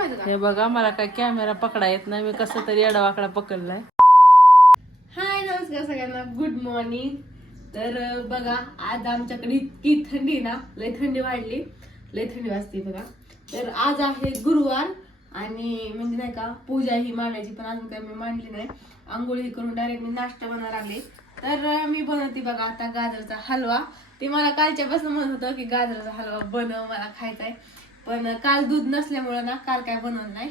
ठेवायचं का? हे बघा मला काय कॅमेरा पकडा येत नाही, मी कसं तरी अडवाकडा पकडलाय. हाय नमस्कार सगळ्यांना, गुड मॉर्निंग. तर बघा आज आमच्याकडे इतकी थंडी ना, लय थंडी वाढली, लय थंडी वाजते बघा. तर आज आहे गुरुवार आणि म्हणजे नाही का पूजा ही मांडायची, पण अजून काही मी मांडली नाही. आंघोळी करून डायरेक्ट मी नाश्ता बनवायला लागले. तर मी बनवते बघा आता गाजराचा हलवा. ते मला कालच्यापासून म्हणत होतं की गाजराचा हलवा बनव, मला खायचा आहे. पण काल दूध नसल्यामुळं ना काल काय बनवलं नाही.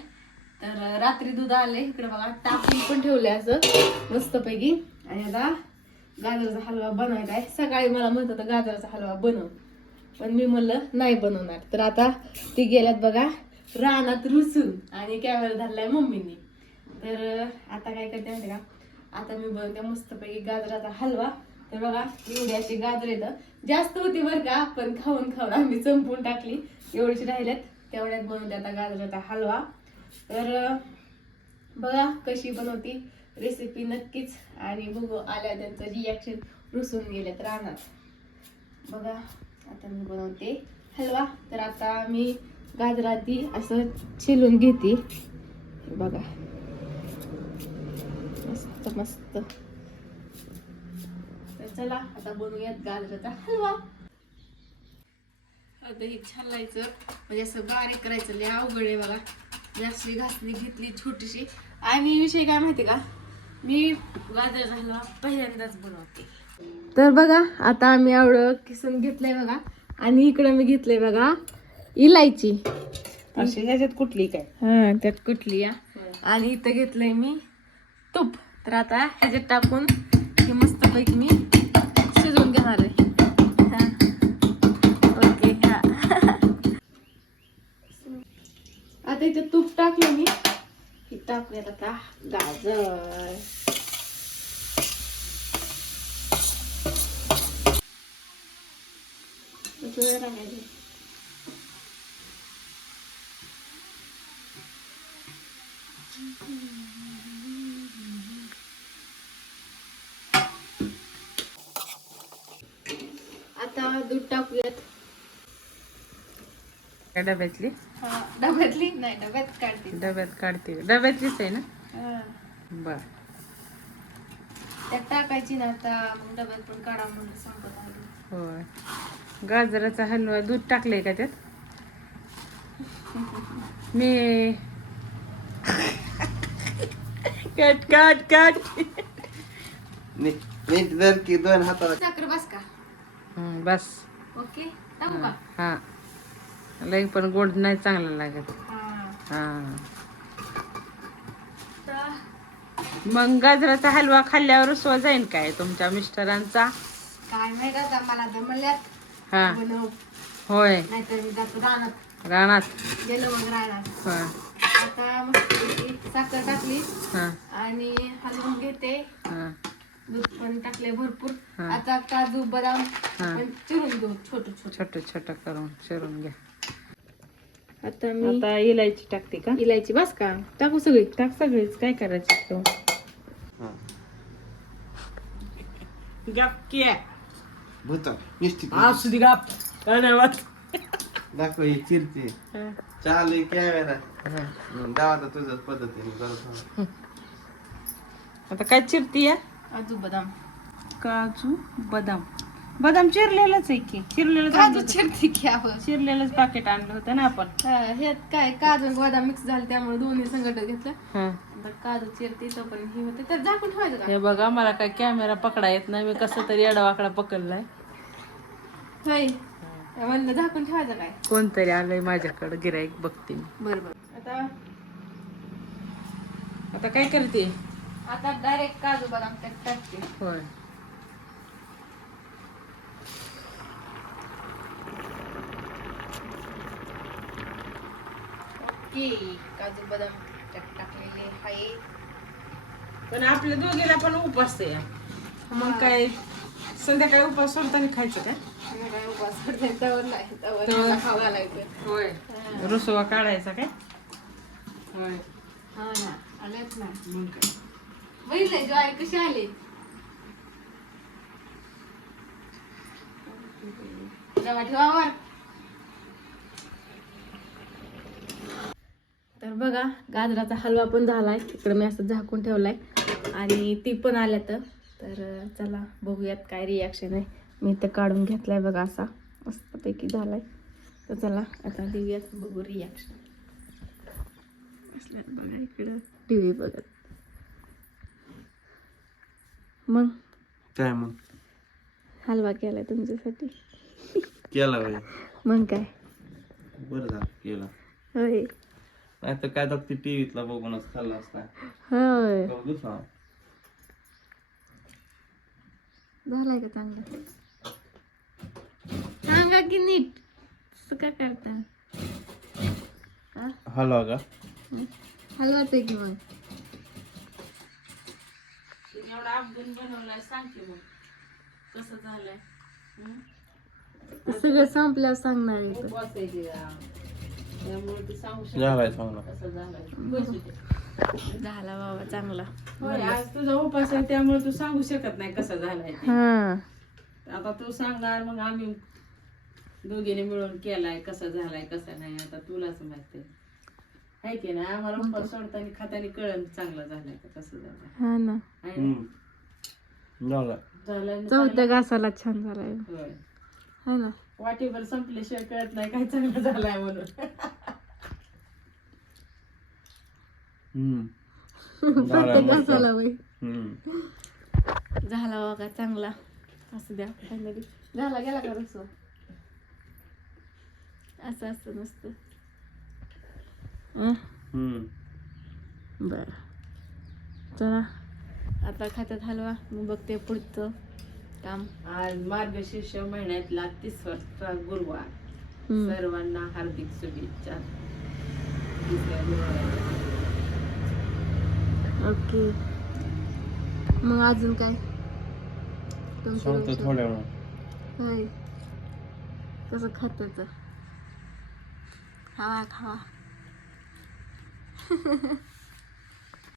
तर रात्री दूध आले इकडे बघा, टाकून पण ठेवले असं मस्तपैकी. आणि आता गाजराचा हलवा बनवायचा आहे. सकाळी मला म्हणत होतं गाजराचा हलवा बनव, पण मी म्हणलं नाही बनवणार. तर आता ती गेल्यात बघा रानात रुसून, आणि कॅमेरा धरलाय मम्मीनी. तर आता काय करते माहिती का, आता मी बनवते मस्तपैकी गाजराचा हलवा. तर बघा एवढी अशी गाजर येतं, जास्त होती बरं का, पण खाऊन खाऊन आम्ही संपून टाकली. एवढीशी राहिल्यात, तेवढ्यात बनवते आता गाजराचा हलवा. तर बघा कशी बनवती रेसिपी नक्कीच, आणि बघू आल्या त्यांचं रिॲक्शन. रुसून गेलेत रानात बघा. आता मी बनवते हलवा. तर आता मी गाजराती असं छिलून घेते बघा, मस्त मस्त. तर चला आता बनवूयात गाजराचा हलवा. आता हे छालायचं म्हणजे असं बारीक करायचं, लय अवघड आहे बघा. जास्ती घासणी घेतली छोटीशी. आणि विषय काय माहिती का, मी गाजराचा हलवा पहिल्यांदाच बनवते. तर बघा आता आम्ही एवढं किसून घेतलंय बघा, आणि इकडं मी घेतलंय बघा इलायची. अशी ह्याच्यात कुठली काय? हा त्यात कुठली या. आणि इथं घेतलंय मी तूप. तर आता ह्याच्यात टाकून हे मस्तपैकी मी शिजवून घेणार आहे. ओके हा. आता इथे तूप टाकलं मी, हे टाकूयात आता गाजर. आता दूध टाकूयात. काय डब्यातली? डब्यातली नाही, डब्यात काढते. डब्यात काढते, डब्यातलीच आहे ना? बर. त्यात टाकायची ना, आता मग डब्यात पण काढा म्हणून सांगत आहे. होय, गाजराचा हलवा दूध टाकलंय का त्यात? मी कट कट कट. नीट जर की दोन हाताला साखर बस का? बस. ओके टाकू का? हा, लई पण गोड नाही चांगला लागत. हा. मग गाजराचा हलवा खाल्ल्यावर रुसवा जाईल काय तुमच्या मिस्टरांचा? काय माहित, आता मला तर म्हणल्यात हा. बनव, होय, नाहीतर मी जातो रानात. रानात. गेलो मग रानात. हा. आता मस्त साखर टाकली हा. आणि हलवून घेते. हा. दूध पण टाकले भरपूर. हा. आता काजू बदाम हा. पण चिरून घेऊ छोट छोट. छोट छोट करून चिरून घ्या. आता मी आता इलायची टाकते का? इलायची बस का? टाकू सगळी? टाक सगळीच, काय करायचं तो. गप्पी भूत निश्चित असू दे गप. काय नाही वाट. दाखव ही चिरते. चालू आहे कॅमेरा. दावा तुझ्याच पद्धतीने करतो. आता काय चिरती या? काजू बदाम. काजू बदाम. बदाम चिरलेलंच आहे की, चिरलेलंच काजू आणलं होतं. चिरते की आपण. चिरलेलंच पाकिट आणलं होतं ना आपण. ह्यात काय काजू आणि बदाम मिक्स झाले, त्यामुळे दोन्ही संगत घेतलं. हा. आता काजू चिरते तो पण हे होते. तर झाकून ठेवायचं का? हे बघा मला काय कॅमेरा पकडा येत नाही, मी कसं तरी अडवाकडा पकडलाय. होय, म्हणलं झाकून ठेवायचं काय? कोणतरी आलंय माझ्याकडे, गिराईक बघते मी. बरोबर. आता काय करते? आता डायरेक्ट काजू बदाम त्यात टाकते. होय. की काजू बदाम त्यात टाकलेले आहे. पण आपल्या दोघीला पण उपास आहे. मग काय संध्याकाळी उपास सोडताना खायचं काय? काय उपवास करते त्यावर नाही, त्यावर तर- खाऊ घालायचं. होय. रुसवा काढायचा काय? होय. हा ना, आलेच नाही. मग काय? बघितलंय ज्वारी कशी आली. रवा ठेवावर. तर तर बघा गाजराचा हलवा पण झालाय, इकडे मी असं झाकून ठेवलाय आणि ती पण आल्या तर चला बघूयात काय रिॲक्शन आहे. मी ते काढून घेतलाय बघा, असा मस्तपैकी झालाय. तर चला आता देऊयात, बघू रिॲक्शन. बघा इकडं टीव्ही बघत. मग काय मग हलवा केलाय तुमच्यासाठी. केला बाई, मग काय बरं झालं केला. होय नाही तर काय तर ती टीव्हीतला बघूनच खाल्ला असता. होय. तो दुसरा झालाय का चांगला? सांगा की नीट असं का करता? हलवा का? हलवाच आहे की मग. तिने एवढा अवघड बनवलाय, सांग की मग कसं झालंय. सगळं संपल्यावर सांगणार आहे तर. उपवास आहे तिला, त्यामुळे ती सांगू शकत झालाय चांगला. कसं झालंय. झाला बाबा चांगला. होय, आज तुझा उपास आहे त्यामुळे तू सांगू शकत नाही कसं झालाय ते. हा आता तू सांगणार, मग आम्ही दोघीने मिळून केलाय, कसं झालाय कसं नाही आता तुलाच माहिती आहे की नाही. आम्हाला उपास सोडताना खाताना कळण चांगलं झालंय का कसं झालंय. हा ना. आहे ना? झाला. झालंय ना चौथ्या चांगलं? घासाला छान झालाय. होय, है ना. वाटीभर संपल्याशिवाय कळत नाही काय चांगलं झालंय म्हणून. प्रत्येक घासाला बाई. हम्म. झाला बघा चांगला. असं द्या फायनली. झाला गेला का रसवा? असं असतं नुसतं. बर चला आता खात्यात हलवा, मी बघते पुढचं काम. आज मार्गशीर्ष महिन्यातला 30वा गुरुवार. हम्म. सर्वांना हार्दिक शुभेच्छा. तिसऱ्या गुरुवाराच्या. ओके, मग अजून काय तुमचं सांगतो विषय? थोड्या वेळा. होय, कसं खात्याचं खावा खावा.